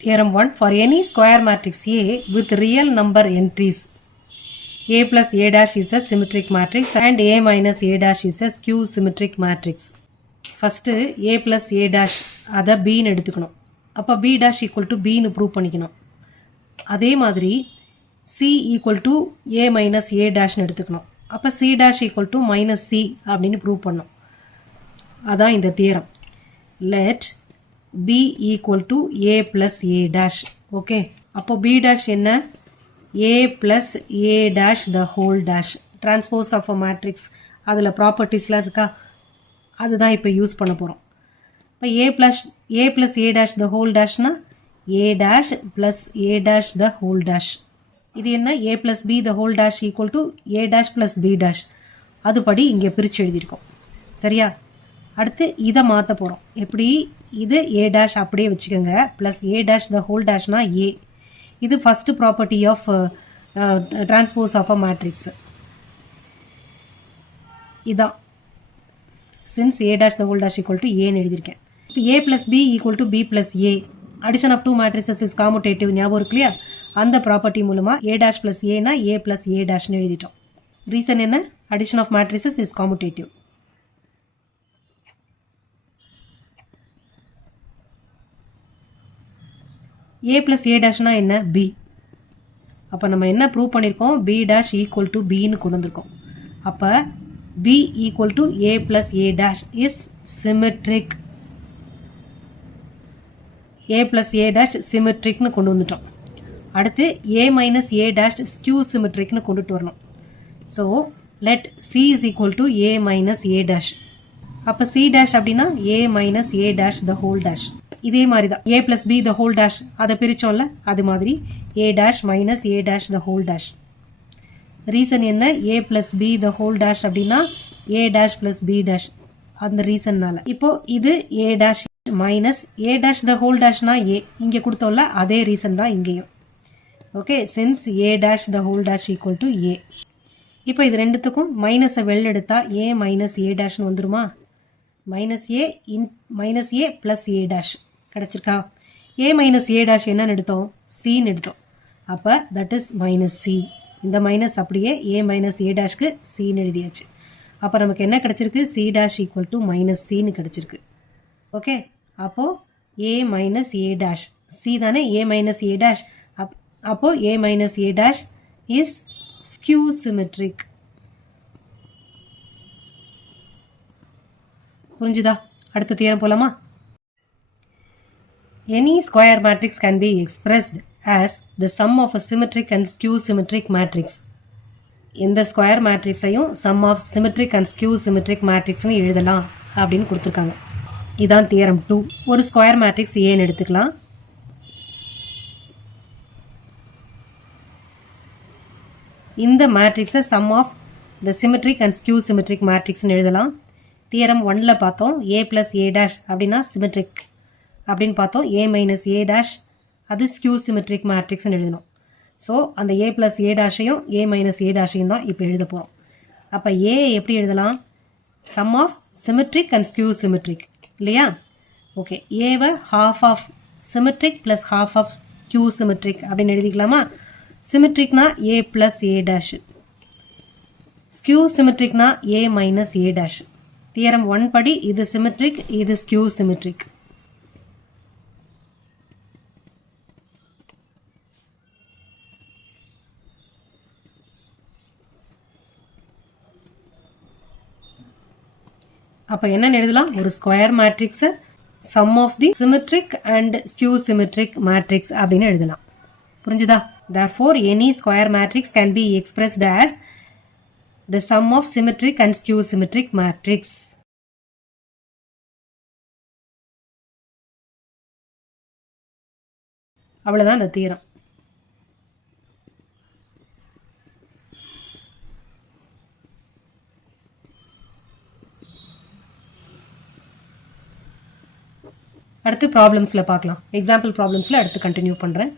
Theorem 1. For any square matrix A with real number entries, A plus A dash is a symmetric matrix and A minus A dash is a skew symmetric matrix. First A plus A dash அதை B னு எடுத்துக்கணும். அப்போ B dash equal to B னு prove பண்ணிக்கணும். அதே மாதிரி C equal to A minus A dash னு எடுத்துக்கணும். அப்போ C dash equal to minus C அப்படின்னு prove பண்ணணும். அதான் இந்த theorem. Let B equal to A plus A dash. Okay. அப்போ B dash என்ன? A plus A dash the whole dash. Transpose of a matrix. அதில் ப்ராப்பர்ட்டிஸ்லாம் இருக்கா? அதுதான் இப்போ யூஸ் பண்ண போகிறோம். இப்போ A plus A dash the whole dashனா A dash plus A dash the whole dash. இது என்ன? A plus B the whole dash equal to A dash plus B dash. அதுபடி இங்கே பிரித்து எழுதியிருக்கோம். சரியா? அடுத்து இதை மாற்ற போகிறோம். எப்படி? இது A dash அப்படியே வச்சுக்கோங்க. Plus A dash the whole dashனா A. இது first property of transpose of a matrix. இதான் since A dash the whole dash equal to A னு எழுதியிருக்கேன். இப்போ A plus B equal to B plus A. addition of two matrices is commutative. ஞாபகம் இருக்கு இல்லையா? அந்த property மூலமா A dash plus A னா A plus A dash னு எழுதிட்டோம். ரீசன் என்ன? addition of matrices is commutative. A plus A dashனா என்ன? B. அப்போ நம்ம என்ன ப்ரூவ் பண்ணியிருக்கோம்? B dash equal to B னு கொண்டு வந்திருக்கோம். அப்போ B equal to A plus A dash is symmetric. A plus A dash symmetric னு கொண்டு வந்துட்டோம். அடுத்து A minus A dash skew symmetric னு கொண்டுட்டு வரணும். So let C is equal to A minus A dash. அப்போ C dash அப்படின்னா A minus A dash the whole dash. இதே மாதிரி தான் A plus B the whole dash அதை பிரிச்சோம்ல, அது மாதிரி A dash minus A dash the whole dash. Reason என்ன? A plus B the whole dash அப்படின்னா A dash plus B dash, அந்த ரீசன்னால. இப்போ இது A dash minus A dash the whole dashனா A, இங்கே கொடுத்தோம்ல அதே ரீசன் தான் இங்கேயும். Okay, since A dash the whole dash equal to A. இப்போ இது ரெண்டுத்துக்கும் மைனஸை வெளில எடுத்தா A minus A dashனு வந்துருமா? minus A plus A dash கிடைச்சிருக்கா? A minus A dash என்னன்னு எடுத்தோம்? C னு எடுத்தோம். அப்போ that is minus C. இந்த மைனஸ் அப்படியே A minus A dashக்கு C னு எழுதியாச்சு. அப்போ நமக்கு என்ன கிடைச்சிருக்கு? C dash equal to minus C னு கிடைச்சிருக்கு. ஓகே, அப்போ A minus A dash C தானே A minus A dash. அப்போ A minus A dash is skew symmetric. புரிஞ்சுதா? அடுத்த தியரம் போலாமா? Any square matrix can be expressed as the sum of a symmetric and skew symmetric matrix. இந்த square மேட்ரிக்ஸையும் sum of symmetric and skew symmetric matrixனு எழுதலாம் அப்படின்னு கொடுத்துருக்காங்க. இதான் தியரம் 2. ஒரு ஸ்கொயர் மேட்ரிக்ஸ் ஏன்னு எடுத்துக்கலாம். இந்த மேட்ரிக்ஸை sum of the symmetric and skew symmetric matrixனு எழுதலாம். தியரம் 1ல பார்த்தோம் A plus A dash அப்படின்னா சிமெட்ரிக் அப்படின்னு பார்த்தோம். A minus A dash அது ஸ்கியூ சிமெட்ரிக் மேட்ரிக்ஸ்னு எழுதணும். ஸோ அந்த A plus A dashையும் A minus A dashையும் தான் இப்போ எழுத போகிறோம். அப்போ A எப்படி எழுதலாம்? Sum of symmetric and skew symmetric இல்லையா? ஓகே, ஏவை half of symmetric plus half of skew symmetric அப்படின்னு எழுதிக்கலாமா? சிமெட்ரிக்னா A plus A dash, skew சிமெட்ரிக்னா A minus A dash. Theorem 1 படி இது சிமெட்ரிக், இது ஸ்கியூ சிமெட்ரிக். அப்போ என்ன எழுதலாம்? ஒரு ஸ்கொயர் மேட்ரிக்ஸை sum of the symmetric and skew symmetric matrix அப்படின்னு எழுதலாம். புரிஞ்சுதா? therefore any square matrix can be expressed as the sum of symmetric and skew symmetric matrix. அவ்வளவுதான் இந்த தியரம். அடுத்து ப்ராப்ளம்ஸ்ல பார்க்கலாம். எக்ஸாம்பிள் ப்ராப்ளம்ஸ்ல அடுத்து கண்டினியூ பண்றேன்.